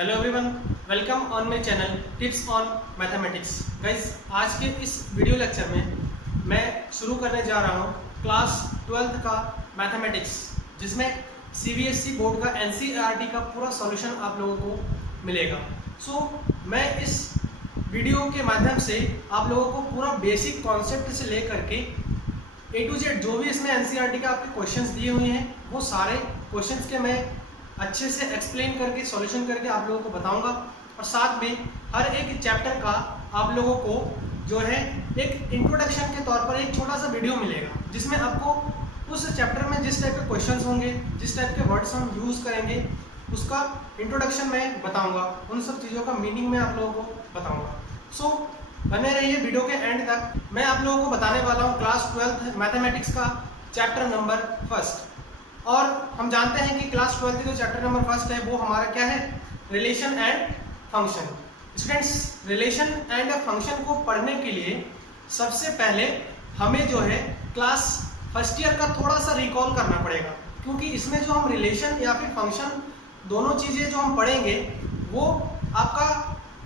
Hello everyone, welcome on my channel tips on mathematics. Guys, आज के इस video lecture में मैं शुरू करने जा रहा हूँ क्लास 12th का मैथमेटिक्स, जिसमें सीबीएसई बोर्ड का एनसीईआरटी का पूरा सॉल्यूशन आप लोगों को मिलेगा। मैं इस वीडियो के माध्यम से आप लोगों को पूरा बेसिक कॉन्सेप्ट से लेकर के A to Z जो भी इसमें एनसीईआरटी के आपके क्वेश्चंस दिए हुए हैं वो सारे क्वेश्चंस के मैं अच्छे से एक्सप्लेन करके सॉल्यूशन करके आप लोगों को बताऊंगा। और साथ में हर एक चैप्टर का आप लोगों को जो है एक इंट्रोडक्शन के तौर पर एक छोटा सा वीडियो मिलेगा, जिसमें आपको उस चैप्टर में जिस टाइप के क्वेश्चंस होंगे, जिस टाइप के वर्ड्स हम यूज़ करेंगे, उसका इंट्रोडक्शन मैं बताऊंगा, उन सब चीज़ों का मीनिंग मैं आप लोगों को बताऊँगा। बने रहिए वीडियो के एंड तक। मैं आप लोगों को बताने वाला हूँ क्लास 12th मैथमेटिक्स का चैप्टर नंबर 1। और हम जानते हैं कि क्लास 12th का जो चैप्टर नंबर 1 है वो हमारा क्या है, relation and function. Students, relation and function को पढ़ने के लिए सबसे पहले हमें जो है क्लास फर्स्ट ईयर का थोड़ा सा रिकॉल करना पड़ेगा, क्योंकि इसमें जो हम रिलेशन या फिर फंक्शन दोनों चीज़ें जो हम पढ़ेंगे वो आपका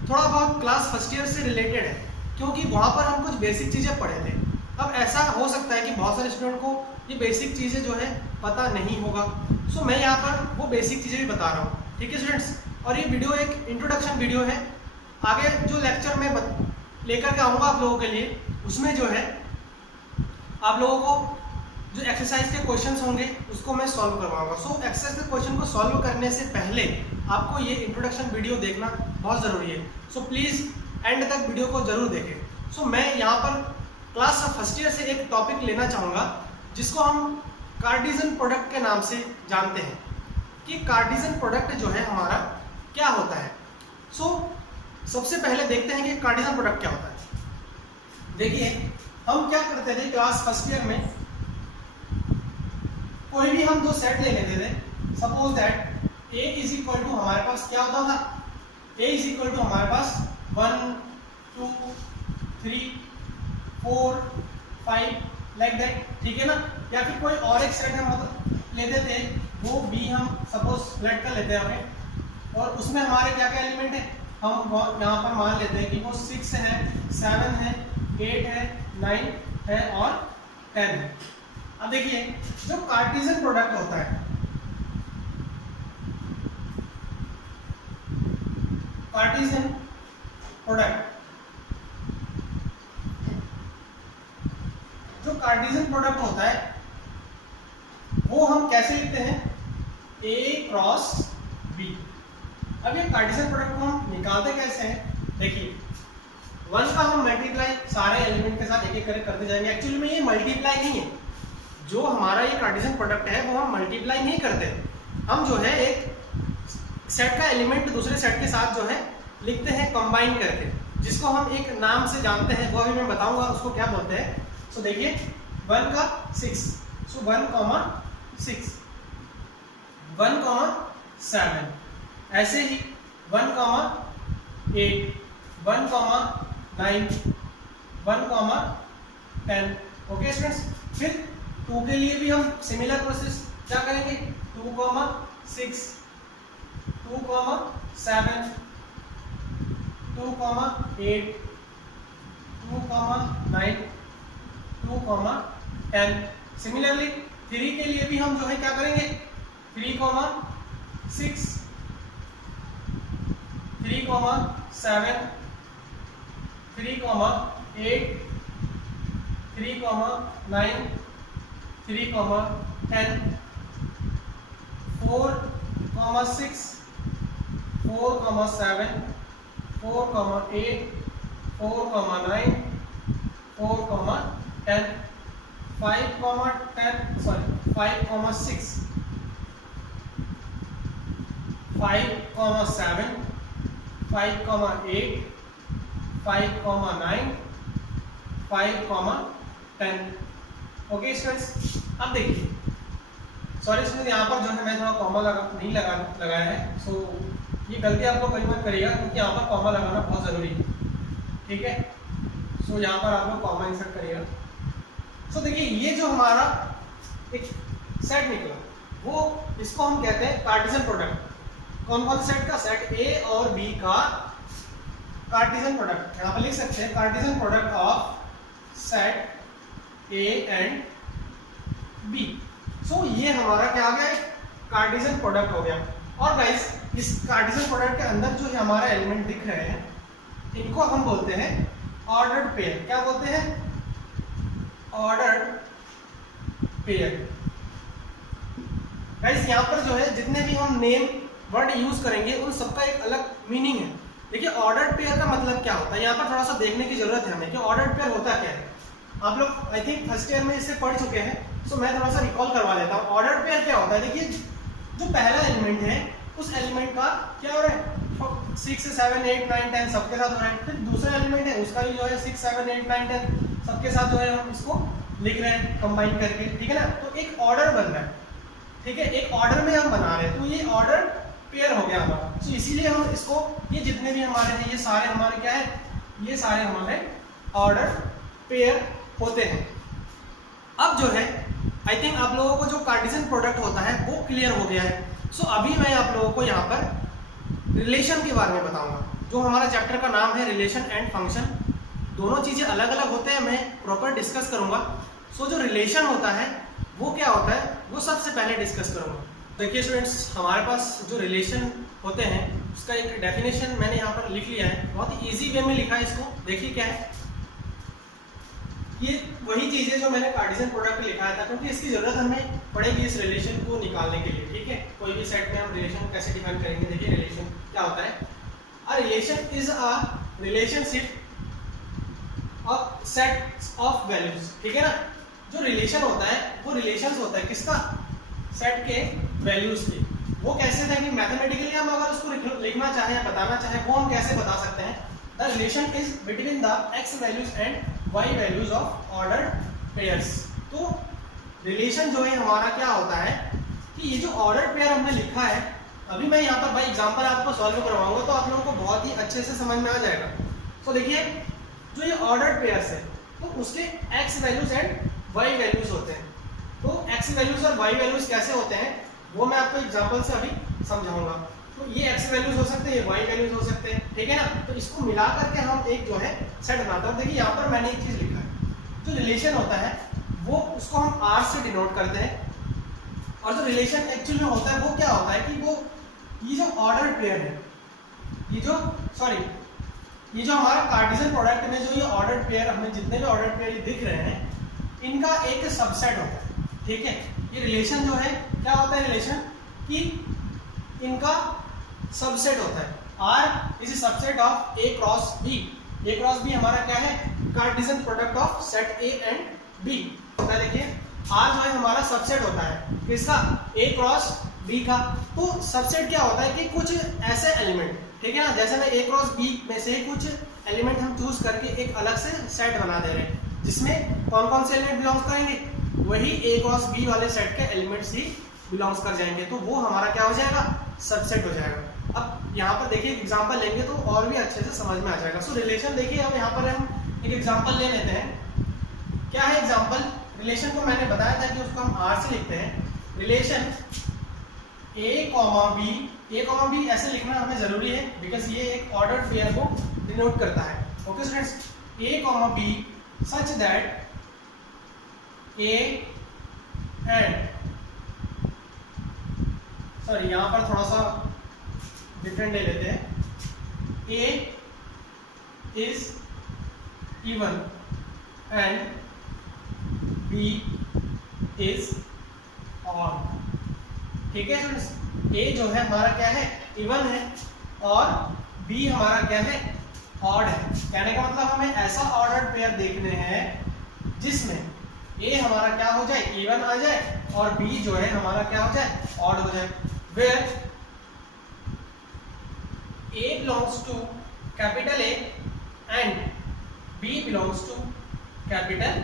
थोड़ा बहुत क्लास फर्स्ट ईयर से रिलेटेड है, क्योंकि वहाँ पर हम कुछ बेसिक चीज़ें पढ़े थे। अब ऐसा हो सकता है कि बहुत सारे स्टूडेंट को ये बेसिक चीज़ें जो है पता नहीं होगा। मैं यहाँ पर वो बेसिक चीज़ें भी बता रहा हूँ, ठीक है स्टूडेंट्स। और ये वीडियो एक इंट्रोडक्शन वीडियो है। आगे जो लेक्चर मैं लेकर के आऊँगा आप लोगों के लिए, उसमें जो है आप लोगों को जो एक्सरसाइज के क्वेश्चंस होंगे उसको मैं सॉल्व करवाऊंगा। एक्सरसाइज के क्वेश्चन को सॉल्व करने से पहले आपको ये इंट्रोडक्शन वीडियो देखना बहुत ज़रूरी है। प्लीज़ एंड तक वीडियो को जरूर देखें। मैं यहाँ पर क्लास फर्स्ट ईयर से एक टॉपिक लेना चाहूँगा, जिसको हम कार्टेशियन प्रोडक्ट के नाम से जानते हैं कि कार्टेशियन प्रोडक्ट जो है हमारा क्या होता है। सबसे पहले देखते हैं कि कार्टेशियन प्रोडक्ट क्या होता है। देखिए, हम क्या करते थे क्लास फर्स्ट ईयर में, कोई भी हम दो सेट ले लेते थे। Suppose that A is equal to हमारे पास क्या होता था, A इज इक्वल टू हमारे पास 1 2 3 4 5 लाइक दैट, ठीक है ना। या फिर कोई और एक सेट हम मतलब लेते थे, वो भी हम सपोज सेलेक्ट कर लेते हैं हमें, और उसमें हमारे क्या क्या एलिमेंट है, हम यहाँ पर मान लेते हैं कि वो 6 है, 7 है, 8 है, 9 है और 10 है। अब देखिए, जो कार्टेशियन प्रोडक्ट होता है, कार्टेशियन प्रोडक्ट, जो कार्टेशियन प्रोडक्ट होता है वो हम कैसे लिखते हैं, A क्रॉस B। अब ये कार्टेशियन प्रोडक्ट को हम निकालते कैसे हैं, देखिए 1 का हम मल्टीप्लाई सारे एलिमेंट के साथ एक एक करके करते जाएंगे। एक्चुअली में ये मल्टीप्लाई नहीं है, जो हमारा ये कार्टेशियन प्रोडक्ट है वो हम मल्टीप्लाई नहीं करते, हम जो है एक सेट का एलिमेंट दूसरे सेट के साथ जो है लिखते हैं कंबाइन करके, जिसको हम एक नाम से जानते हैं, वो अभी मैं बताऊंगा उसको क्या बोलते हैं। देखिए 1 का 6, 1 कॉमा 6, 1 कॉमा 7, ऐसे ही 1 comma 8, 1 comma 9, 1 comma 10। Okay students, फिर 2 के लिए भी हम सिमिलर प्रोसेस क्या करेंगे, 2 comma 6, 2 comma 7, 2 comma 8, 2 comma 9, 2 comma 10। Similarly 3 के लिए भी हम जो है क्या करेंगे, 3 comma 6, 3 comma 7, 3 comma 8, 3 comma 9, 3 comma 10, 4 comma 6, 4 comma 7, 4 comma 8, 4 comma 9, 4 comma 10, 5 comma 6, 5 comma 7, 5 comma 8, 5 comma 9, 5 comma 10। Okay students, अब देखिए, सॉरी स्टूडेंट, यहाँ पर जो है मैं थोड़ा कॉमा नहीं लगाया है। ये गलती आप लोग कहीं मत करिएगा, क्योंकि यहाँ पर कॉमा लगाना बहुत ज़रूरी है, ठीक है। यहाँ पर आप लोग कॉमा इंसर्ट करिएगा। देखिए, ये जो हमारा एक सेट निकला, वो इसको हम कहते हैं कार्टेशियन प्रोडक्ट। कौन कौन सेट का, सेट ए और बी का कार्टेशियन प्रोडक्ट। यहाँ पर लिख सकते हैं Cartesian product of set A and B. So ये हमारा क्या आ गया, कार्टेशियन प्रोडक्ट हो गया। और गाइस इस कार्टेशियन प्रोडक्ट के अंदर जो हमारा एलिमेंट दिख रहे हैं इनको हम बोलते हैं ऑर्डर्ड पेयर। क्या बोलते हैं, ऑर्डर्ड पेयर। गाइस यहाँ पर जो है जितने भी हम नेम वर्ड यूज करेंगे उन सबका एक अलग मीनिंग है। देखिए ऑर्डर्ड पेयर का मतलब क्या होता है, यहाँ पर थोड़ा सा देखने की जरूरत है हमें कि ऑर्डर्ड पेयर होता क्या है। आप लोग आई थिंक फर्स्ट ईयर में इससे पढ़ चुके हैं, सो मैं थोड़ा सा रिकॉल करवा देता हूँ। ऑर्डर्ड पेयर क्या होता है, देखिए जो पहला एलिमेंट है उस एलिमेंट का क्या हो रहा है 6 7 8 9 10 सबके साथ हो रहा है। फिर दूसरा एलिमेंट है उसका भी जो है 6 7 8 9 10 सबके साथ जो है हम इसको लिख रहे हैं कंबाइन करके, ठीक है ना। तो एक ऑर्डर बन रहा है, ठीक है, एक ऑर्डर में हम बना रहे हैं, तो ये ऑर्डर पेयर हो गया हमारा। तो इसीलिए हम इसको, ये जितने भी हमारे हैं ये सारे हमारे क्या है, ये सारे हमारे ऑर्डर पेयर होते हैं। अब जो है आई थिंक आप लोगों को जो कार्टेशियन प्रोडक्ट होता है वो क्लियर हो गया है। सो अभी मैं आप लोगों को यहाँ पर रिलेशन के बारे में बताऊंगा। जो हमारा चैप्टर का नाम है रिलेशन एंड फंक्शन, दोनों चीज़ें अलग अलग होते हैं, मैं प्रॉपर डिस्कस करूंगा। सो जो रिलेशन होता है वो क्या होता है वो सबसे पहले डिस्कस करूंगा। देखिए स्टूडेंट्स, हमारे पास जो रिलेशन होते हैं उसका एक डेफिनेशन मैंने यहाँ पर लिख लिया है, बहुत ही ईजी वे में लिखा है इसको। देखिए क्या है, ये वही चीज़ है जो मैंने कार्टेशियन प्रोडक्ट में लिखा था, क्योंकि इसकी जरूरत हमें पड़ेगी इस रिलेशन को निकालने के लिए, ठीक है। कोई भी सेट में हम रिलेशन कैसे डिफाइन करेंगे। देखिए रिलेशन क्या होता है, a relation is a relationship of set of values, ठीक है ना। जो रिलेशन होता है वो रिलेशंस होता है किसका, सेट के वैल्यूज के। वो कैसे था कि मैथमेटिकली हम अगर उसको लिखना चाहें या बताना चाहें वो हम कैसे बता सकते हैं। The relation is between the x values and y values of ordered pairs. तो रिलेशन जो है हमारा क्या होता है कि ये जो ऑर्डर्ड पेयर हमने लिखा है, अभी मैं यहाँ पर बाय एग्जांपल आपको सॉल्व करवाऊंगा तो आप लोगों को बहुत ही अच्छे से समझ में आ जाएगा। तो देखिए जो ये ऑर्डर्ड पेयर्स है तो उसके x values and y values होते हैं। तो x वैल्यूज और y वैल्यूज कैसे होते हैं वो मैं आपको एग्जाम्पल से अभी समझाऊंगा। तो ये x वैल्यूज हो सकते हैं, ये y वैल्यूज हो सकते हैं, ठीक है ना। तो इसको मिला करके हम एक जो है सेट बनाते हैं। देखिए यहाँ पर मैंने एक चीज लिखा है, जो रिलेशन होता है वो उसको हम r से डिनोट करते हैं। और जो रिलेशन एक्चुअली में होता है वो क्या होता है कि वो ये जो ऑर्डर्ड पेयर है, ये जो हमारा कार्टेशियन प्रोडक्ट में जो ये ऑर्डर्ड पेयर, हमें जितने भी ऑर्डर्ड पेयर दिख रहे हैं इनका एक सबसेट होता है, ठीक है। ये रिलेशन जो है क्या होता है, रिलेशन कि इनका सबसेट होता है। R is subset of A cross B। A cross B हमारा क्या है, Cartesian product of set A and B होता है। देखिए R जो है हमारा सबसेट होता है किसका, A क्रॉस B का। तो सबसेट क्या होता है कि कुछ ऐसे एलिमेंट, ठीक है ना, जैसे मैं A क्रॉस B में से कुछ एलिमेंट हम चूज करके एक अलग से सेट बना दे रहे हैं, जिसमें कौन कौन से एलिमेंट बिलोंग्स करेंगे, वही A क्रॉस B वाले सेट के एलिमेंट्स ही बिलोंग्स कर जाएंगे। तो वो हमारा क्या हो जाएगा, सबसेट हो जाएगा। अब यहाँ पर देखिए एग्जांपल लेंगे तो और भी अच्छे से समझ में आ जाएगा। सो रिलेशन देखिए, अब यहाँ पर हम एक एग्जांपल ले लेते हैं। क्या है एग्जांपल, रिलेशन को मैंने बताया था कि उसको हम R से लिखते हैं। रिलेशन A, B ऐसे लिखना हमें जरूरी है बिकॉज ये एक ऑर्डर्ड पेयर को डिनोट करता है। Okay students, A, B such that A and, sorry यहाँ पर थोड़ा सा डिफरेंट ले लेते हैं। A is even and B is odd, ठीक है स्टूडेंट्स। A जो है हमारा क्या है, इवन है, और B हमारा क्या है, ऑड है। कहने का मतलब हमें ऐसा ऑर्डर्ड पेयर देखने हैं जिसमें A हमारा क्या हो जाए, इवन आ जाए, और B जो है हमारा क्या हो जाए, ऑड हो जाए। Where A belongs to capital A and B belongs to capital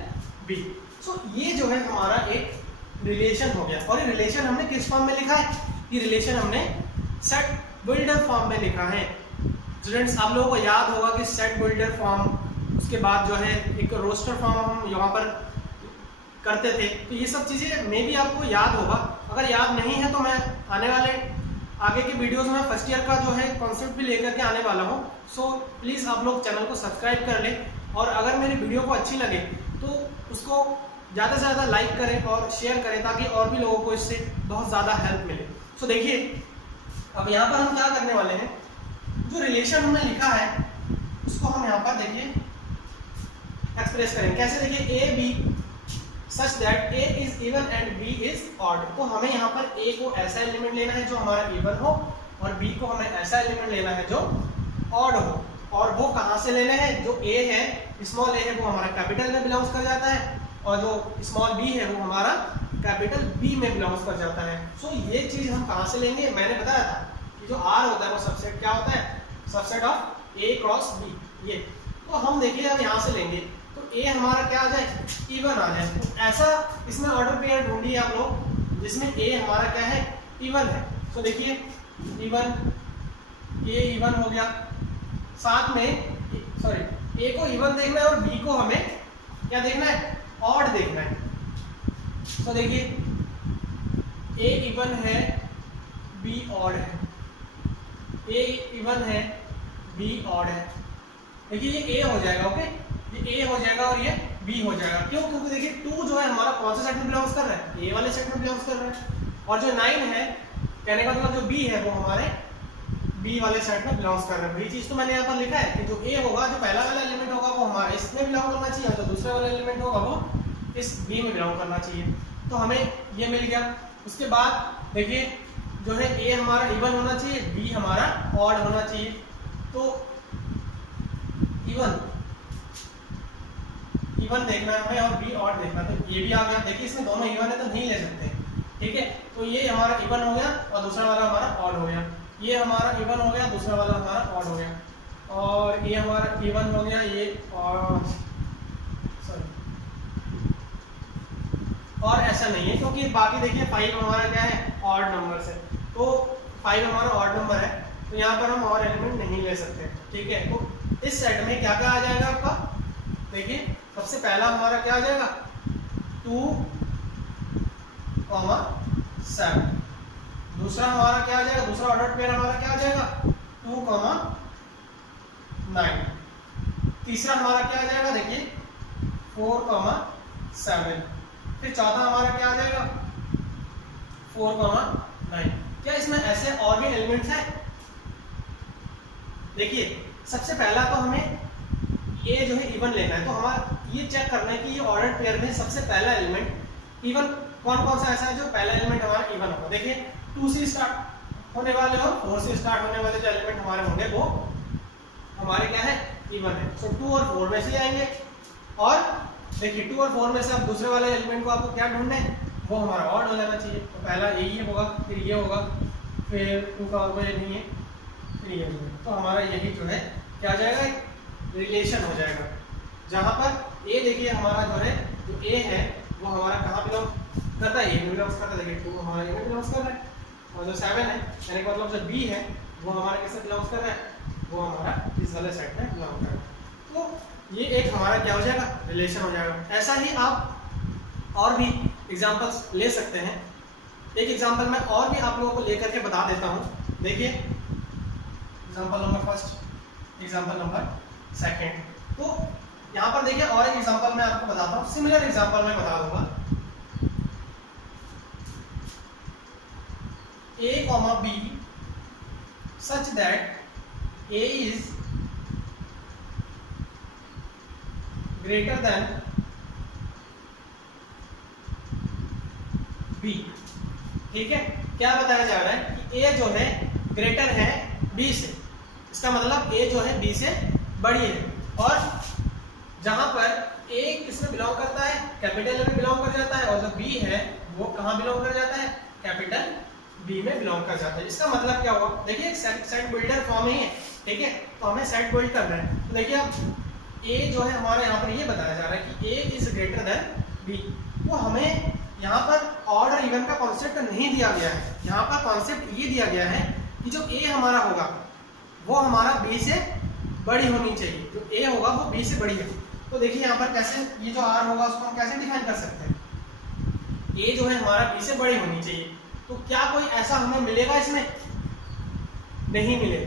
B। So ये जो है हमारा एक रिलेशन हो गया। और ये रिलेशन हमने किस फॉर्म में लिखा है, ये रिलेशन हमने सेट बिल्डर फॉर्म में लिखा है। स्टूडेंट्स आप लोगों को याद होगा कि सेट बिल्डर फॉर्म, उसके बाद जो है एक रोस्टर फॉर्म हम यहाँ पर करते थे। तो ये सब चीज़ें मे भी आपको याद होगा, अगर याद नहीं है तो मैं आने वाले आगे के वीडियोस में फर्स्ट ईयर का जो है कॉन्सेप्ट भी लेकर के आने वाला हूँ। सो प्लीज़ आप लोग चैनल को सब्सक्राइब कर लें और अगर मेरी वीडियो को अच्छी लगे तो उसको ज़्यादा से ज़्यादा लाइक करें और शेयर करें ताकि और भी लोगों को इससे बहुत ज़्यादा हेल्प मिले। सो देखिए अब यहाँ पर हम क्या करने वाले हैं, जो रिलेशन हमने लिखा है उसको हम यहाँ पर देखिए एक्सप्रेस करेंगे। कैसे? देखिए A B such that A is even and B is odd. तो हमें यहाँ पर ए को ऐसा एलिमेंट लेना है जो हमारा इवन हो और बी को हमें ऐसा एलिमेंट लेना है जो ऑड हो। और वो कहाँ से लेने हैं? जो ए है, स्मॉल ए है, वो हमारा कैपिटल में बिलोंग्स कर जाता है और जो स्मॉल बी है वो हमारा कैपिटल बी में बिलोंग्स कर जाता है। सो ये चीज हम कहाँ से लेंगे? मैंने बताया था कि जो आर होता है वो सबसेट क्या होता है? Subset of A cross B. ये तो हम देखिए अब यहाँ से लेंगे तो ए हमारा क्या आ जाए? इवन आ जाए। तो ऐसा इसमें ऑर्डर पेयर ढूंढिए आप लोग जिसमें ए हमारा क्या है? इवन है। तो देखिए इवन, ए इवन हो गया, साथ में सॉरी ए को इवन देखना है और बी को हमें क्या देखना है? ऑड देखना है। तो देखिए ए इवन है, बी ऑड है, ए इवन है, बी ऑड है। देखिए ये ए हो जाएगा, ओके, ये ए हो जाएगा और ये बी हो जाएगा। क्यों? क्योंकि देखिए 2 जो है हमारा कौन से सेट में बिलोंग्स कर रहा है? ए वाले सेट में बिलोंग्स कर रहा है। और जो 9 है, कहने का मतलब जो बी है वो हमारे बी वाले सेट में बिलोंग्स कर रहा है। वही चीज तो मैंने यहाँ पर लिखा है कि जो ए होगा, जो पहला वाला एलिमेंट होगा वो हमारे इसमें बिलोंग करना चाहिए, तो दूसरा वाला एलिमेंट होगा वो इस बी में बिलोंग करना चाहिए। तो हमें ये मिल गया। उसके बाद देखिए जो है ए हमारा इवन होना चाहिए, बी हमारा ऑड होना चाहिए। तो इवन देखना है हमें और बी ऑड देखना, तो ये भी आ गया। देखिए इसमें दोनों इवन है तो नहीं ले सकते, ठीक है। तो ये हमारा इवन हो गया और दूसरा वाला हमारा ऑड हो गया। ये हमारा इवन हो गया, दूसरा वाला हमारा ऑड हो गया। और ये हमारा इवन हो गया, ये और ऐसा नहीं है क्योंकि बाकी देखिए 5 हमारा क्या है? ऑड नंबर से। तो 5 हमारा ऑड नंबर है तो यहाँ पर हम और एलिमेंट नहीं ले सकते, ठीक है। तो इस सेट में क्या क्या आ जाएगा आपका? देखिए सबसे पहला हमारा क्या आ जाएगा? 2, 7। दूसरा हमारा क्या आ जाएगा? दूसरा ऑर्डर पेयर हमारा क्या आ जाएगा? 2, 9। तीसरा हमारा क्या आ जाएगा? देखिए 4, 7। फिर चौथा हमारा क्या आ जाएगा? 4, 9। क्या इसमें ऐसे और भी एलिमेंट्स हैं? देखिए सबसे पहला तो हमें ए जो है इवन लेना है, तो हमारा ये चेक करना है कि ये ऑर्डर पेयर में सबसे पहला एलिमेंट इवन कौन कौन सा ऐसा है जो पहला एलिमेंट हमारा इवन होगा। देखिए 2 से स्टार्ट होने वाले और 4 से स्टार्ट होने वाले जो एलिमेंट हमारे होंगे वो हमारे क्या है? इवन है। सो 2 और 4 में से आएंगे। और देखिए 2 और 4 में से अब दूसरे वाले एलिमेंट को आपको क्या ढूंढना है? वो हमारा ऑड हो जाना चाहिए। तो पहला यही होगा, फिर ये होगा, फिर 2 का होगा ये नहीं है, फिर ये होगा। तो हमारा यही जो है क्या आ जाएगा? रिलेशन हो जाएगा जहां पर ए देखिए हमारा जो है, जो ए है वो हमारा कहाँ बिलोंग करता है? ये बिलोंग्स करता है। देखिए 2 हमारा ये बिलोंग्स कर रहा है और जो 7 है यानी मतलब जो बी है वो हमारा किससे बिलोंग्स कर रहा है? वो हमारा इस वाले सेट में बिलोंग कर रहा है। तो ये एक हमारा क्या हो जाएगा? रिलेशन हो जाएगा। ऐसा ही आप और भी एग्जांपल्स ले सकते हैं। एक एग्जांपल मैं और भी आप लोगों को लेकर के बता देता हूँ। देखिए example number first, example number second. तो यहाँ पर देखिए और एक एग्जांपल मैं आपको बताता हूँ, सिमिलर एग्जांपल मैं बता दूंगा। A, B such that A is greater than B, ठीक है। क्या बताया जा रहा है कि A जो है ग्रेटर है B से, इसका मतलब A जो है B से बड़ी है। और जहां पर A किसमें बिलोंग करता है? कैपिटल में बिलोंग कर जाता है और जो B है वो कहाँ बिलोंग कर जाता है? कैपिटल B में बिलोंग कर जाता है। इसका मतलब क्या हुआ? देखिए सेट बिल्डर फॉर्म ही है, ठीक है। तो हमें सेट बिल्ड करना है। तो देखिए अब A जो है हमारे यहाँ पर ये बताया जा रहा है कि A is greater than B। तो हमें यहाँ पर ऑड और इवन का कॉन्सेप्ट नहीं दिया गया है। यहाँ पर कॉन्सेप्ट ये दिया गया है कि जो A हमारा होगा वो हमारा B से बड़ी होनी चाहिए। जो A होगा वो B से बड़ी है। तो देखिए यहाँ पर कैसे ये जो R होगा उसको हम कैसे डिफाइन कर सकते हैं? A जो है हमारा B से बड़ी होनी चाहिए। तो क्या कोई ऐसा हमें मिलेगा इसमें नहीं मिले।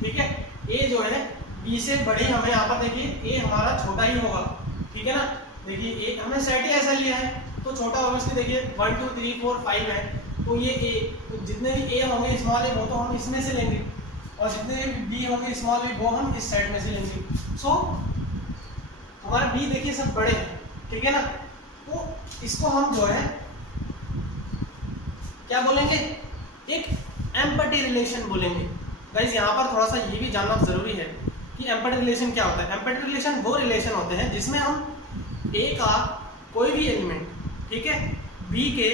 ठीक है, ए जो है बी से बड़ी, हमें यहाँ पर देखिए ए हमारा छोटा ही होगा। ठीक है ना, देखिए ए हमने सेट ही ऐसा लिया है तो छोटा ऑब्वियसली देखिए 1 2 3 4 5 है, तो ये ए, तो जितने भी ए होंगे स्मॉल ए वो तो हम इसमें से लेंगे, और जितने भी बी होंगे स्मॉल बी वो हम इस सेट में से लेंगे। सो हमारा बी देखिए सब बड़े हैं। ठीक है ना, तो इसको हम जो है क्या बोलेंगे, एक एम्पैथी रिलेशन बोलेंगे। गाइस यहाँ पर थोड़ा सा ये भी जानना जरूरी है कि एम्पैथी रिलेशन क्या होता है। एम्पैथी रिलेशन वो रिलेशन होते हैं जिसमें हम ए का कोई भी एलिमेंट, ठीक है, बी के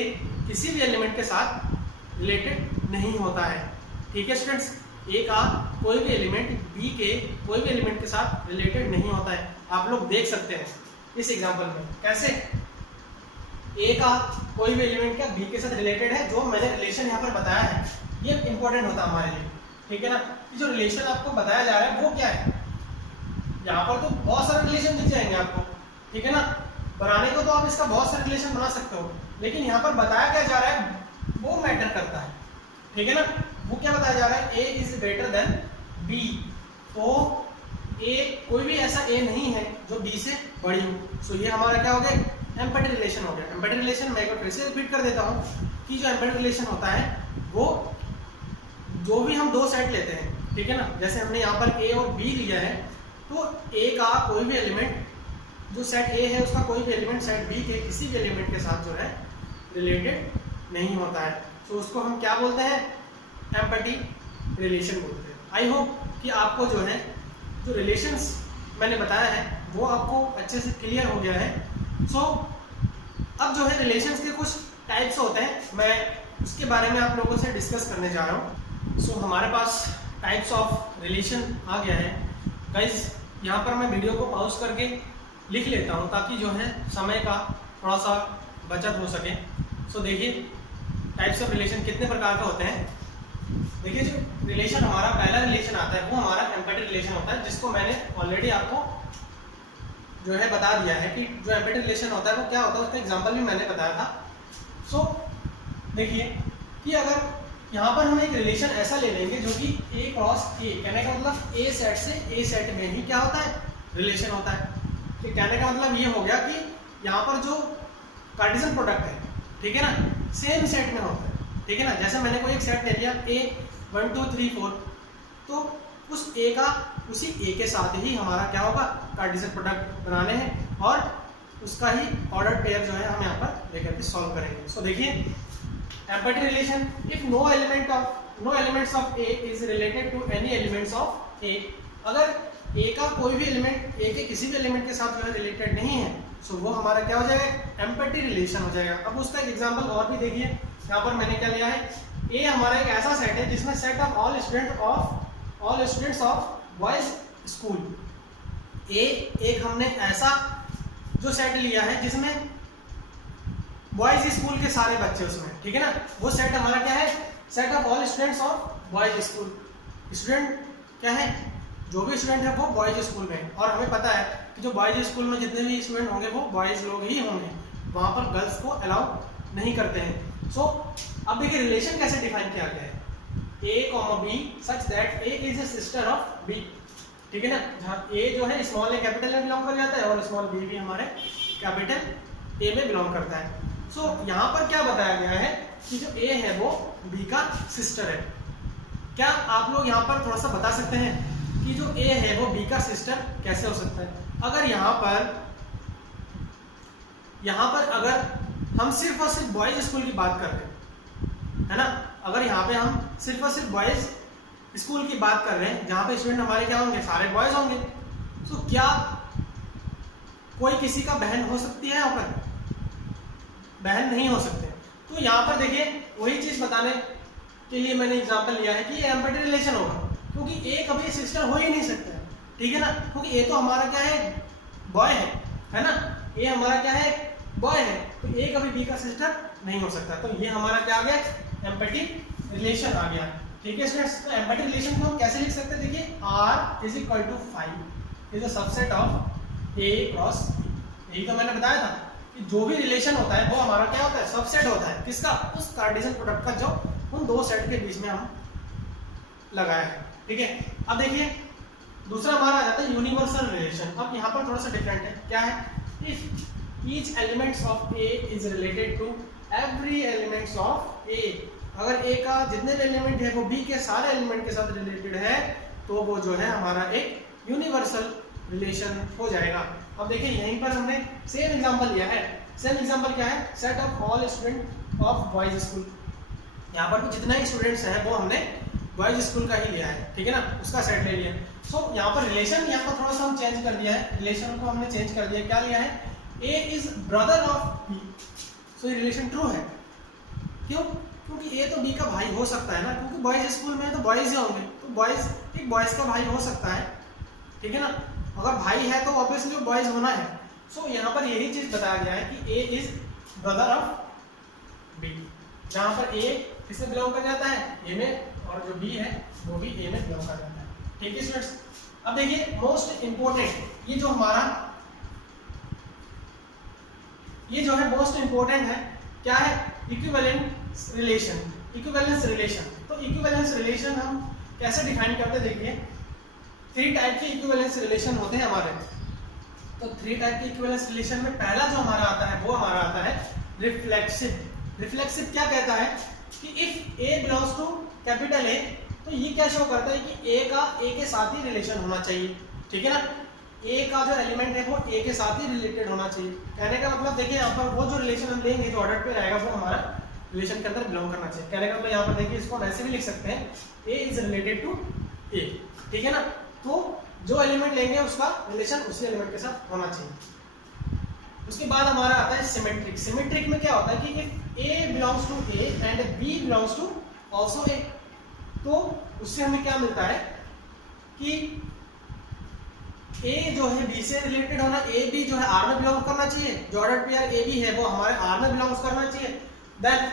किसी भी एलिमेंट के साथ रिलेटेड नहीं होता है। ठीक है स्टूडेंट्स, ए का कोई भी एलिमेंट बी के कोई भी एलिमेंट के साथ रिलेटेड नहीं होता है। आप लोग देख सकते हैं इस एग्जांपल में कैसे ए का कोई भी एलिमेंट क्या बी के साथ रिलेटेड है। जो मैंने रिलेशन यहाँ पर बताया है ये इंपॉर्टेंट होता है हमारे लिए। ठीक है ना, कि जो रिलेशन आपको बताया जा रहा है वो क्या है। यहाँ पर तो बहुत सारे रिलेशन दिख जाएंगे आपको। ठीक है ना, बनाने को तो आप इसका बहुत सारे रिलेशन बना सकते हो, लेकिन यहाँ पर बताया क्या जा रहा है वो मैटर करता है। ठीक है ना, वो क्या बताया जा रहा है, ए इज ग्रेटर देन बी। तो ए कोई भी ऐसा ए नहीं है जो बी से बड़ी हो। सो ये हमारा क्या हो गया, एम्पैथी रिलेशन हो गया। एम्पैथी रिलेशन मैं एक बार फिर से रिपीट कर देता हूँ कि जो एम्पैथी रिलेशन होता है वो जो भी हम दो सेट लेते हैं, ठीक है ना, जैसे हमने यहाँ पर ए और बी लिया है, तो ए का कोई भी एलिमेंट, जो सेट ए है उसका कोई भी एलिमेंट सेट बी के किसी भी एलिमेंट के साथ जो है रिलेटेड नहीं होता है। तो उसको हम क्या बोलते हैं, एम्पैथी रिलेशन बोलते हैं। आई होप कि आपको जो है जो रिलेशंस मैंने बताया है वो आपको अच्छे से क्लियर हो गया है। सो अब जो है रिलेशंस के कुछ टाइप्स होते हैं, मैं उसके बारे में आप लोगों से डिस्कस करने जा रहा हूँ। सो हमारे पास टाइप्स ऑफ रिलेशन आ गया है। गाइस यहाँ पर मैं वीडियो को पॉज करके लिख लेता हूँ ताकि जो है समय का थोड़ा सा बचत हो सके। सो देखिए टाइप्स ऑफ रिलेशन कितने प्रकार का होते हैं। देखिए जो रिलेशन हमारा पहला रिलेशन आता है वो हमारा एम्पैथी रिलेशन होता है, जिसको मैंने ऑलरेडी आपको जो है बता दिया है कि जो एम्पैथी रिलेशन होता है वो क्या होता है, उसका एग्जांपल भी मैंने बताया था। सो देखिए कि अगर यहाँ पर हम एक रिलेशन ऐसा ले लेंगे जो कि ए क्रॉस ए, कहने का मतलब ए सेट से ए सेट में ही क्या होता है, रिलेशन होता है। तो कहने का मतलब ये हो गया कि यहाँ पर जो कार्टेशियन प्रोडक्ट है, ठीक है ना, सेम सेट में होता है। ठीक है ना, जैसे मैंने कोई एक सेट ले लिया ए 1 2 3 4, तो उस ए का उसी ए के साथ ही हमारा क्या होगा, कार्टेशियन प्रोडक्ट बनाने हैं और उसका ही ऑर्डर पेयर जो है हम यहाँ पर लेकर के सॉल्व करेंगे। सो देखिए empty relation, if no elements of A is related to any elements of A. अगर ए का कोई भी एलिमेंट ए के किसी भी एलिमेंट के साथ जो है रिलेटेड नहीं है, सो वो हमारा क्या हो जाएगा, एम्पैथी रिलेशन हो जाएगा। अब उसका एक एग्जांपल और भी देखिए, यहाँ पर मैंने क्या लिया है, ए हमारा एक ऐसा सेट है जिसमें set of all students of boys school. A एक हमने ऐसा जो सेट लिया है जिसमें बॉयज स्कूल के सारे बच्चे उसमें, ठीक है ना, वो सेट हमारा क्या है, set of all students of boys school. Student क्या है, जो भी स्टूडेंट है वो बॉयज स्कूल में, और हमें पता है कि जो बॉयज स्कूल में जितने भी स्टूडेंट होंगे वो बॉयज लोग ही होंगे, वहाँ पर गर्ल्स को अलाउ नहीं करते हैं। सो अब देखिए रिलेशन कैसे डिफाइन किया गया है, A comma B such that A is a sister of B. ठीक है ना, जहाँ ए जो है स्मॉल ए कैपिटल में बिलोंग कर जाता है और स्मॉल बी भी हमारे कैपिटल ए में बिलोंग करता है। सो यहाँ पर क्या बताया गया है कि जो ए है वो बी का सिस्टर है। क्या आप लोग यहाँ पर थोड़ा सा बता सकते हैं कि जो ए है वो बी का सिस्टर कैसे हो सकता है? अगर यहाँ पर अगर हम सिर्फ और सिर्फ बॉयज स्कूल की बात कर रहे हैं, है ना, अगर यहाँ पे हम सिर्फ और सिर्फ बॉयज स्कूल की बात कर रहे हैं जहाँ पे स्टूडेंट हमारे क्या होंगे, सारे बॉयज होंगे, तो क्या कोई किसी का बहन हो सकती है? यहाँ पर बहन नहीं हो सकते। तो यहाँ पर देखिए वही चीज बताने के लिए मैंने एग्जांपल लिया है कि ये एम्पैथी रिलेशन होगा, क्योंकि ए कभी सिस्टर हो ही नहीं सकता है। ठीक है ना, क्योंकि ए तो हमारा क्या है, बॉय है ना, ए हमारा क्या है, बॉय है, तो ए कभी बी का सिस्टर नहीं हो सकता। तो ये हमारा क्या आ गया, एम्पैथी रिलेशन आ गया। ठीक है स्टूडेंट्स, तो एम्पैथी रिलेशन को हम कैसे लिख सकते हैं, देखिए R is equal to 5 is a subset of A cross. यही तो मैंने बताया था कि जो भी रिलेशन होता है वो हमारा क्या होता है, सबसेट होता है। किसका, उस कार्टेशियन प्रोडक्ट का जो उन दो सेट के बीच में हम लगाया है, ठीक है। अब देखिए दूसरा हमारा आ जाता है यूनिवर्सल रिलेशन। अब यहाँ पर थोड़ा सा डिफरेंट है, क्या है, if each elements of A is related to every elements of A, अगर ए का जितने भी एलिमेंट है वो बी के सारे एलिमेंट के साथ रिलेटेड है तो वो जो है हमारा एक यूनिवर्सल रिलेशन हो जाएगा। अब देखिए यहीं पर हमने सेम एग्जांपल लिया है। सेम एग्जांपल क्या है, set of all student of boys school. यहाँ पर भी जितने स्टूडेंट्स हैं वो हमने बॉयज स्कूल का ही लिया है, ठीक है ना, उसका सेट ले लिया। सो यहाँ पर रिलेशन यहाँ पर थोड़ा सा हम चेंज कर दिया है, रिलेशन को हमने चेंज कर दिया। क्या लिया है, ए is brother of B. So ये रिलेशन ट्रू है, क्यों, क्योंकि ए तो बी का भाई हो सकता है ना, क्योंकि बॉयज स्कूल में तो बॉयज ही होंगे, तो बॉयज एक बॉयज का भाई हो सकता है, ठीक है ना। अगर भाई है तो ऑब्वियसली वो बॉयज होना है। सो यहाँ पर यही चीज बताया गया है कि ए इज ब्रदर ऑफ बी, जहाँ पर ए किससे बिलोंग कर जाता है, ए में, और जो बी है वो भी ए में बिलोंग कर जाता है, ठीक है स्टूडेंट्स। अब देखिए मोस्ट इंपोर्टेंट, ये जो हमारा ये जो है मोस्ट इंपोर्टेंट है, क्या है, इक्विवेलेंस रिलेशन। इक्विवेलेंस रिलेशन, तो इक्विवेलेंस रिलेशन हम कैसे डिफाइन करते हैं, देखिए 3 टाइप के इक्विवेलेंस रिलेशन होते हैं हमारे। तो 3 टाइप के इक्विवेलेंस रिलेशन में पहला जो हमारा आता है वो हमारा आता है रिफ्लेक्सिव। रिफ्लेक्सिव क्या कहता है कि if A belongs to capital A, तो ये क्या शो करता है कि ए का ए के साथ ही रिलेशन होना चाहिए, ठीक है ना। ए का जो एलिमेंट है वो ए के साथ ही रिलेटेड होना चाहिए। कहने का मतलब देखिए यहाँ पर वो जो रिलेशन हम लेंगे जो ऑर्डर पे रहेगा वो हमारा रिलेशन के अंदर बिलोंग करना चाहिए। कहने का मतलब यहाँ पर देखिए इसको वैसे भी लिख सकते हैं, ए इज रिलेटेड टू ए, ठीक है ना। तो जो एलिमेंट लेंगे उसका रिलेशन उसी एलिमेंट के साथ होना चाहिए। उसके बाद हमारा आता है सिमेट्रिक। सिमेट्रिक में क्या होता है कि if A belongs to A and B belongs to also A, तो उससे हमें क्या मिलता है कि ए जो है बी से रिलेटेड होना, ए बी जो है आर में बिलोंग करना चाहिए, जो ऑर्डर पेयर ए बी है वो हमारे आर में बिलोंग करना चाहिए। देन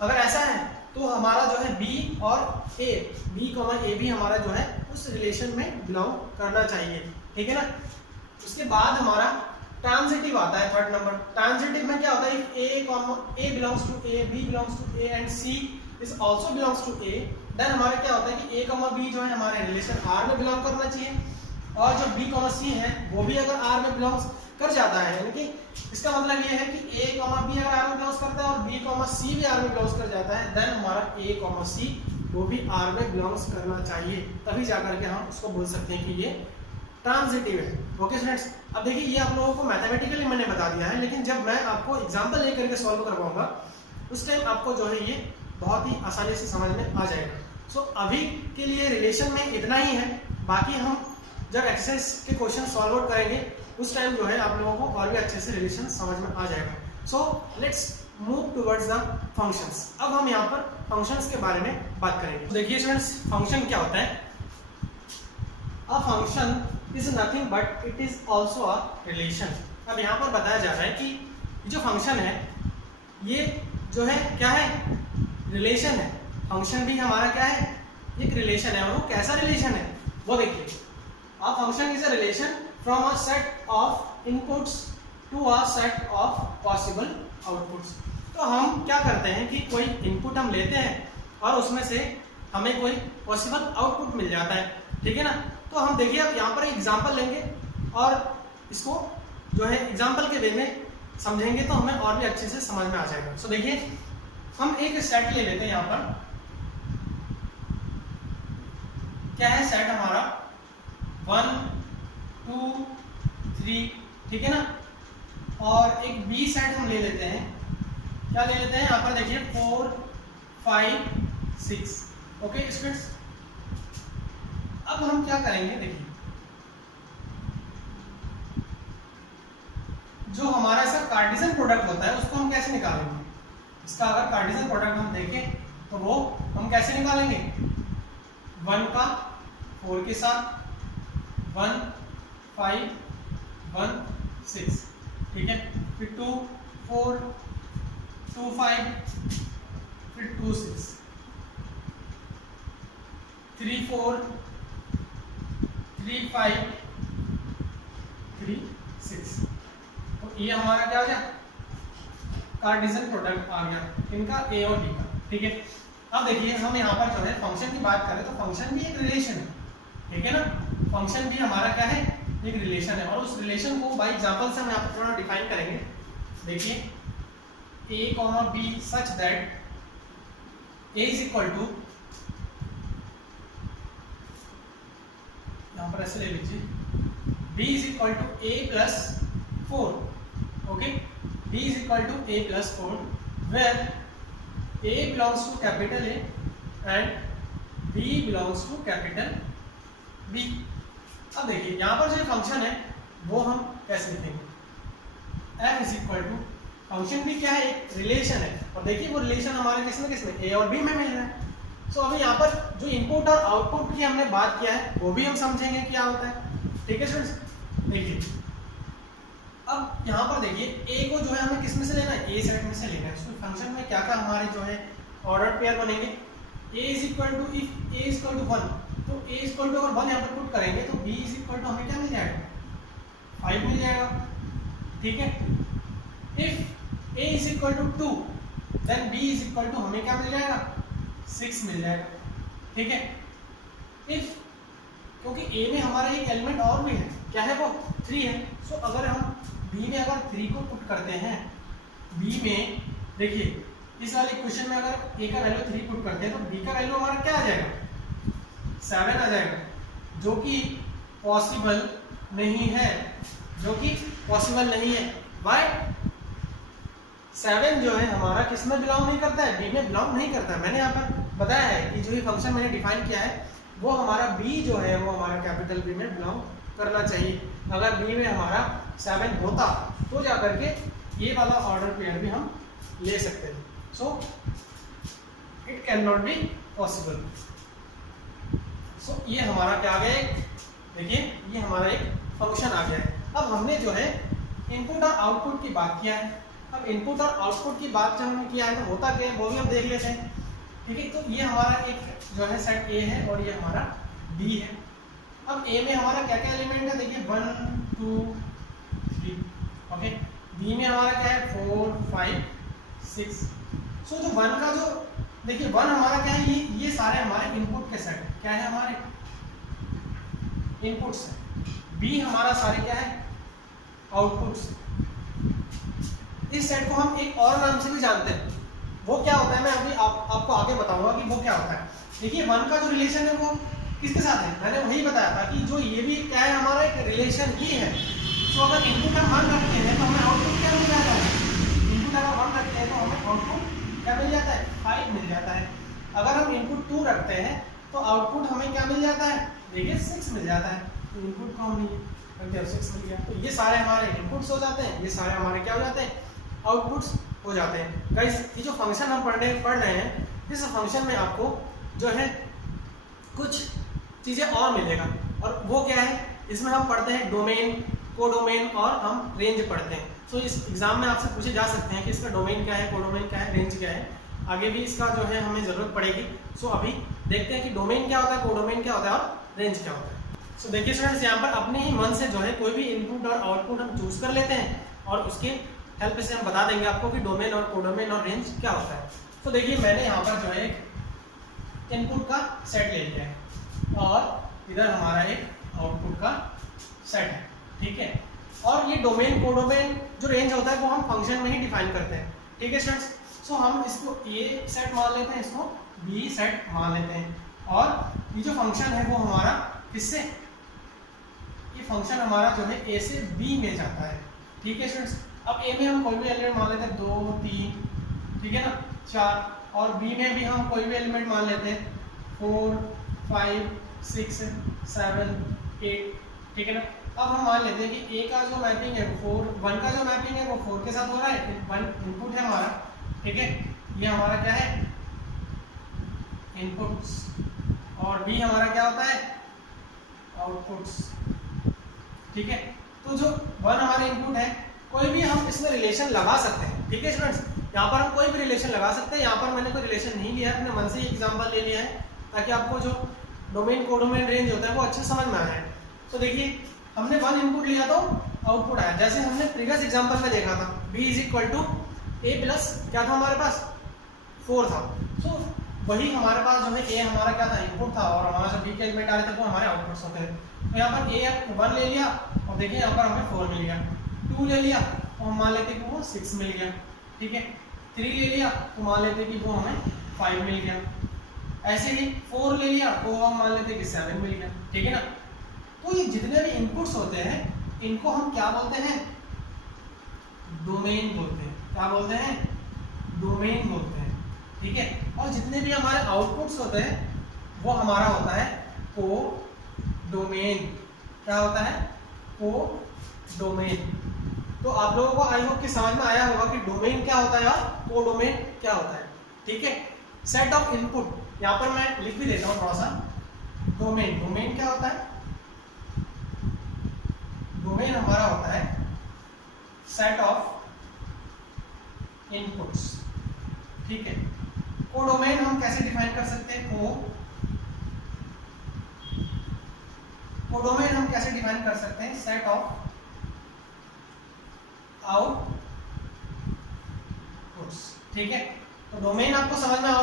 अगर ऐसा है तो हमारा जो है बी और ए, बी कॉमा ए बी हमारा जो है उस रिलेशन में बिलोंग करना चाहिए, ठीक है ना। उसके बाद हमारा ट्रांजिटिव आता है, थर्ड नंबर। ट्रांजिटिव में क्या होता है, if A belongs to A, B belongs to A and C is also belongs to A, then हमारा क्या होता है कि ए कॉमा बी जो है हमारे रिलेशन आर में बिलोंग करना चाहिए, और जो बी कॉमा सी है वो भी अगर आर में बिलोंग्स कर जाता है, यानी कि इसका मतलब ये है कि ए कॉमा बी अगर आर में बिलोंग्स करता है और बी कॉमा सी भी आर में बिलोंग्स कर जाता है, देन हमारा ए कॉमा सी वो भी आर में बिलोंग्स करना चाहिए, तभी जाकर के हम उसको बोल सकते हैं कि ये ट्रांजिटिव है। ओके स्टूडेंट्स, अब देखिए ये आप लोगों को मैथमेटिकली मैंने बता दिया है, लेकिन जब मैं आपको एग्जांपल लेकर के सॉल्व करवाऊंगा उस टाइम आपको जो है ये बहुत ही आसानी से समझ में आ जाएगा। सो अभी के लिए रिलेशन में इतना ही है, बाकी हम जब एक्सरसाइज के क्वेश्चन सॉल्व आउट करेंगे उस टाइम जो है आप लोगों को और भी अच्छे से रिलेशन समझ में आ जाएगा। So let's move towards the functions. अब हम यहाँ पर फंक्शंस के बारे में बात करेंगे। देखिए स्टूडेंट्स, फंक्शन क्या होता है, a function is nothing but it is also a relation. अब यहाँ पर बताया जा रहा है कि जो फंक्शन है ये जो है क्या है, रिलेशन है। फंक्शन भी हमारा क्या है, एक रिलेशन है, और वो कैसा रिलेशन है वो देखिए। A function is a relation from a set of inputs to a set of possible outputs। तो हम क्या करते हैं कि कोई इनपुट हम लेते हैं और उसमें से हमें कोई पॉसिबल आउटपुट मिल जाता है, ठीक है ना। तो हम देखिए अब यहाँ पर एग्जांपल लेंगे और इसको जो है एग्जांपल के वे में समझेंगे तो हमें और भी अच्छे से समझ में आ जाएगा। सो देखिए हम एक सेट ले लेते हैं, यहाँ पर क्या है सेट हमारा 1 2 3, ठीक है ना। और एक बी सेट हम ले लेते हैं, क्या ले लेते हैं यहाँ पर देखिए 4 5 6। ओके स्टूडेंट्स, अब हम क्या करेंगे, देखिए जो हमारा इसका कार्टेशियन प्रोडक्ट होता है उसको हम कैसे निकालेंगे। इसका अगर कार्टेशियन प्रोडक्ट हम देखें तो वो हम कैसे निकालेंगे, 1 का 4 के साथ 1 5 1 6, ठीक है, फिर 2 4 2 5, फिर 2 6, 3 4 3 5 3 6। तो ये हमारा क्या हो गया, कार्टेशियन प्रोडक्ट आ गया इनका ए और बी का, ठीक है। अब देखिए हम यहाँ पर जो है फंक्शन की बात करें तो फंक्शन भी एक रिलेशन है, ठीक है ना। फंक्शन भी हमारा क्या है, एक रिलेशन है, और उस रिलेशन को बाय एग्जांपल से हम यहाँ पर थोड़ा डिफाइन करेंगे। देखिए a, b such that a is equal to, यहाँ पर ऐसे ले लीजिए, b is equal to a plus 4, okay, b is equal to a plus 4 where a belongs to capital A and b belongs to capital B। अब देखिए यहाँ पर जो फंक्शन है वो हम कैसे लिखेंगे, f is equal to, function भी क्या है, एक रिलेशन है, और देखिए वो रिलेशन हमारे किसमें a और b में मिल रहा है। सो अभी यहाँ पर जो इनपुट और आउटपुट की हमने बात किया है वो भी हम समझेंगे क्या होता है, ठीक है स्टूडेंट्स। देखिए अब यहाँ पर देखिए a को जो है हमें किस में से लेना है, a सेट में से लेना है। तो फंक्शन में क्या क्या हमारे जो है ऑर्डर पेयर बनेंगे, a is equal to, if a is equal to 1 तो a इज इक्वल टू अगर 1 यहाँ पर पुट करेंगे तो b इज इक्वल टू हमें क्या मिल जाएगा, 5 मिल जाएगा, ठीक है। If a is equal to 2 then b is equal to हमें क्या मिल जाएगा, 6 मिल जाएगा, ठीक है। इफ, क्योंकि a में हमारा एक एलिमेंट और भी है, क्या है वो, 3 है। सो अगर हम b में अगर 3 को पुट करते हैं, b में देखिए इस वाले इक्वेशन में अगर a का वैल्यू 3 पुट करते हैं तो b का वैल्यू हमारा क्या आ जाएगा, 7 आ जाएगा, जो कि पॉसिबल नहीं है, जो कि पॉसिबल नहीं है। वाई, 7 जो है हमारा किस में बिलोंग नहीं करता है, b में बिलोंग नहीं करता है। मैंने यहाँ पर बताया है कि जो ये फंक्शन मैंने डिफाइन किया है वो हमारा b जो है वो हमारा कैपिटल B में बिलोंग करना चाहिए। अगर b में हमारा 7 होता तो जा करके ये वाला ऑर्डर पेयर भी हम ले सकते हैं। So it can not be possible. So ये हमारा क्या आ गया, देखिए ये हमारा एक फंक्शन आ गया है। अब हमने जो है इनपुट और आउटपुट की बात किया है। अब इनपुट और आउटपुट की बात जब हमने किया है तो होता क्या है वो भी हम देख लेते हैं, ठीक है। तो ये हमारा एक जो है सेट A है और ये हमारा B है। अब A में हमारा क्या क्या एलिमेंट है, देखिए 1 2 3, ओके। B में हमारा क्या है 4 5 6। सो जो 1 का जो देखिए 1 हमारा क्या है, ये सारे हमारे इनपुट के सेट क्या है, हमारे इनपुट्स है। B हमारा सारे क्या है, आउटपुट्स। इस सेट को हम एक और नाम से भी जानते हैं, वो क्या होता है मैं अभी आपको आगे बताऊंगा कि वो क्या होता है। देखिए 1 का जो रिलेशन है वो किसके साथ है, मैंने वही बताया था कि जो ये भी क्या है हमारा एक रिलेशन ही है। तो अगर इनपुट हम 1 रखते हैं तो हमें आउटपुट क्या मिल जाता है, इनपुट अगर 1 रखते हैं तो हमें आउटपुट क्या मिल जाता है, 5 मिल जाता है। अगर हम इनपुट 2 रखते हैं तो आउटपुट हमें क्या मिल जाता है, देखिए 6 मिल जाता है। तो इनपुट को हम रखते हैं 6 मिल गया, तो ये सारे हमारे इनपुट्स हो जाते हैं, ये सारे हमारे क्या हो जाते हैं, आउटपुट्स हो जाते हैं। गाइस ये जो फंक्शन हम पढ़ रहे हैं, इस फंक्शन में आपको जो है कुछ चीज़ें और मिलेगा, और वो क्या है, इसमें हम पढ़ते हैं डोमेन, कोडोमेन और हम रेंज पढ़ते हैं। सो इस एग्जाम में आपसे पूछे जा सकते हैं कि इसका डोमेन क्या है, कोडोमेन क्या है, रेंज क्या है। आगे भी इसका जो है हमें ज़रूरत पड़ेगी। सो अभी देखते हैं कि डोमेन क्या होता है, कोडोमेन क्या होता है और रेंज क्या होता है। सो देखिए स्टूडेंट्स, यहाँ पर अपने ही मन से जो है कोई भी इनपुट और आउटपुट हम चूज कर लेते हैं और उसके हेल्प से हम बता देंगे आपको कि डोमेन और कोडोमेन और रेंज क्या होता है। तो देखिए मैंने यहाँ पर जो है इनपुट का सेट ले लिया है और इधर हमारा एक आउटपुट का सेट है, ठीक है। और ये डोमेन कोडोमेन जो रेंज होता है वो हम फंक्शन में ही डिफाइन करते हैं, ठीक है स्टूडेंट्स। सो हम इसको A सेट मान लेते हैं, इसको B सेट मान लेते हैं, और ये जो फंक्शन है वो हमारा किससे, ये फंक्शन हमारा जो है A से B में जाता है, ठीक है स्टूडेंट्स। अब A में हम कोई भी एलिमेंट मान लेते हैं 2 3, ठीक है ना, 4, और B में भी हम कोई भी एलिमेंट मान लेते हैं 4 5 6 7 8, ठीक है ना। अब हम मान लेते हैं कि A का जो मैपिंग है 1 का जो मैपिंग है वो 4 के साथ हो रहा है, 1 इनपुट है हमारा, ठीक है। ये हमारा क्या है, इनपुट्स, और B हमारा क्या होता है, आउटपुट्स, ठीक है। तो जो 1 हमारा इनपुट है, कोई भी हम इसमें रिलेशन लगा सकते हैं, ठीक है स्टूडेंट्स। यहाँ पर हम कोई भी रिलेशन लगा सकते हैं। यहाँ पर मैंने कोई रिलेशन नहीं लिया है, अपने मन से ही एग्जांपल ले लिया है ताकि आपको जो डोमेन कोडोमेन रेंज होता है वो अच्छे समझ में आए। तो देखिए हमने 1 इनपुट लिया तो आउटपुट आया, जैसे हमने प्रीवियस एग्जांपल में देखा था b is equal to a plus क्या था हमारे पास 4 था। सो वही हमारे पास जो है ए हमारा क्या था, इनपुट था, और हमारा जो बी के एलिमेंट आ रहे थे वो हमारे आउटपुट्स होते हैं। तो यहाँ पर ए 1 ले लिया और देखिए यहाँ पर हमें 4 मिल गया, 2 ले लिया और मान लेते कि वो 6 मिल गया, ठीक है। 3 ले लिया तो मान लेते कि वो हमें 5 मिल गया, ऐसे ही 4 ले लिया तो हम मान लेते कि 7 मिल गया, ठीक है ना। तो ये जितने भी इनपुट्स होते हैं इनको हम क्या बोलते हैं, डोमेन बोलते हैं। क्या बोलते हैं, डोमेन बोलते हैं, ठीक है। और जितने भी हमारे आउटपुट्स होते हैं वो हमारा होता है को डोमेन। क्या होता है, को डोमेन। तो आप लोगों को आई होप कि समझ में आया होगा कि डोमेन क्या होता है और को डोमेन क्या होता है, ठीक है। सेट ऑफ इनपुट, यहाँ पर मैं लिख भी देता हूँ थोड़ा सा। डोमेन, डोमेन क्या होता है, डोमेन हमारा होता है सेट ऑफ इनपुट्स, ठीक है। कोडोमेन हम कैसे डिफाइन कर सकते हैं, कोडोमेन हम कैसे डिफाइन कर सकते हैं, सेट ऑफ आउटपुट्स, ठीक है। तो डोमेन आपको समझ में आ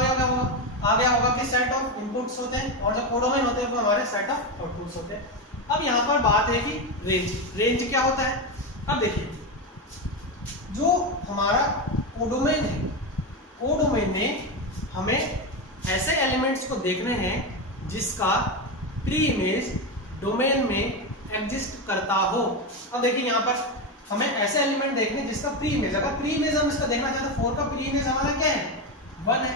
गया होगा कि सेट ऑफ इनपुट्स होते हैं और जो कोडोमेन होते हैं वो हमारे सेट ऑफ आउटपुट्स होते हैं। अब यहाँ पर बात है कि रेंज, रेंज क्या होता है। अब देखिए जो हमारा कोडोमेन है, कोडोमेन में हमें ऐसे एलिमेंट्स को देखने हैं जिसका प्री इमेज डोमेन में एग्जिस्ट करता हो। अब देखिए यहाँ पर हमें ऐसे एलिमेंट देखने जिसका प्री इमेज, अगर प्री इमेज हम इसका देखना चाहते हैं, 4 का प्री इमेज हमारा क्या है, 1 है।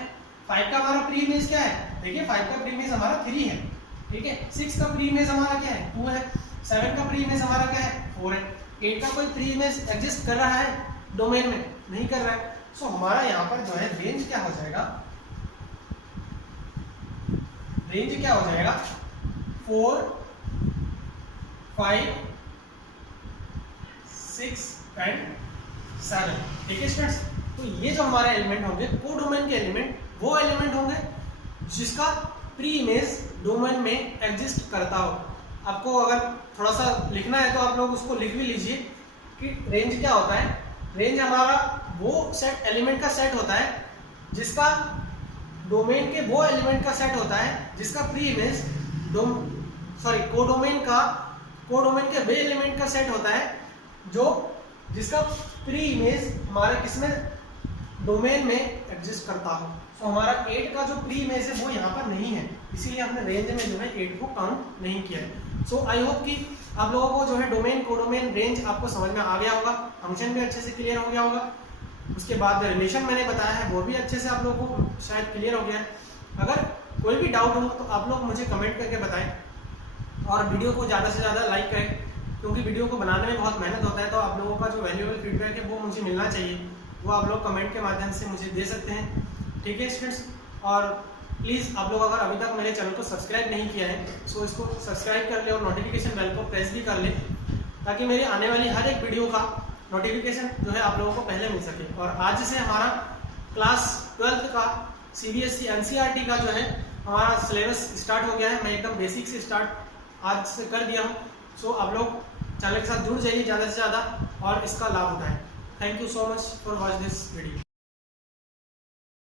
5 का हमारा प्री इमेज क्या है, देखिए 5 का प्री इमेज हमारा 3 है, ठीक है। 6 का प्री इमेज हमारा क्या है, 2 है। 7 का प्री इमेज हमारा क्या है, 4 है। 8 का कोई प्री इमेज एग्जिस्ट कर रहा है डोमेन में, नहीं कर रहा है। सो हमारा यहाँ पर जो है रेंज क्या हो जाएगा, रेंज क्या हो जाएगा, 4, 5, 6 एंड 7, ठीक है स्टूडेंट्स। तो ये जो हमारे एलिमेंट होंगे कोडोमेन के एलिमेंट, वो एलिमेंट होंगे जिसका प्री इमेज डोमेन में एग्जिस्ट करता हो। आपको अगर थोड़ा सा लिखना है तो आप लोग उसको लिख भी लीजिए कि रेंज क्या होता है। रेंज हमारा वो सेट एलिमेंट का सेट होता है जिसका डोमेन के वो एलिमेंट का सेट होता है जिसका प्री इमेज कोडोमेन के वे एलिमेंट का सेट होता है जो जिसका प्री इमेज हमारे किसमें डोमेन में एग्जिस्ट करता हो। सो हमारा 8 का जो प्री इमेज है वो यहाँ पर नहीं है, इसीलिए हमने रेंज में जो है 8 को काउंट नहीं किया है। सो आई होप कि आप लोगों को जो है डोमेन, कोडोमेन, रेंज आपको समझ में आ गया होगा, फंक्शन भी अच्छे से क्लियर हो गया होगा। उसके बाद रिलेशन मैंने बताया है वो भी अच्छे से आप लोगों को शायद क्लियर हो गया है। अगर कोई भी डाउट हो तो आप लोग मुझे कमेंट करके बताएं और वीडियो को ज़्यादा से ज़्यादा लाइक करें, क्योंकि वीडियो को बनाने में बहुत मेहनत होता है। तो आप लोगों का जो वैल्यूएबल फीडबैक है वो मुझे मिलना चाहिए, वो आप लोग कमेंट के माध्यम से मुझे दे सकते हैं, ठीक है स्टूडेंट्स। और प्लीज़ आप लोग अगर अभी तक मेरे चैनल को सब्सक्राइब नहीं किया है तो इसको सब्सक्राइब कर ले और नोटिफिकेशन बेल को प्रेस भी कर ले, ताकि मेरी आने वाली हर एक वीडियो का नोटिफिकेशन जो है आप लोगों को पहले मिल सके। और आज से हमारा क्लास 12th का CBSE NCERT का जो है हमारा सिलेबस स्टार्ट हो गया है। मैं एकदम बेसिक से स्टार्ट आज से कर दिया हूँ। सो आप लोग चैनल के साथ जुड़ जाइए ज़्यादा से ज़्यादा और इसका लाभ उठाएं। Thank you so much for watch this video.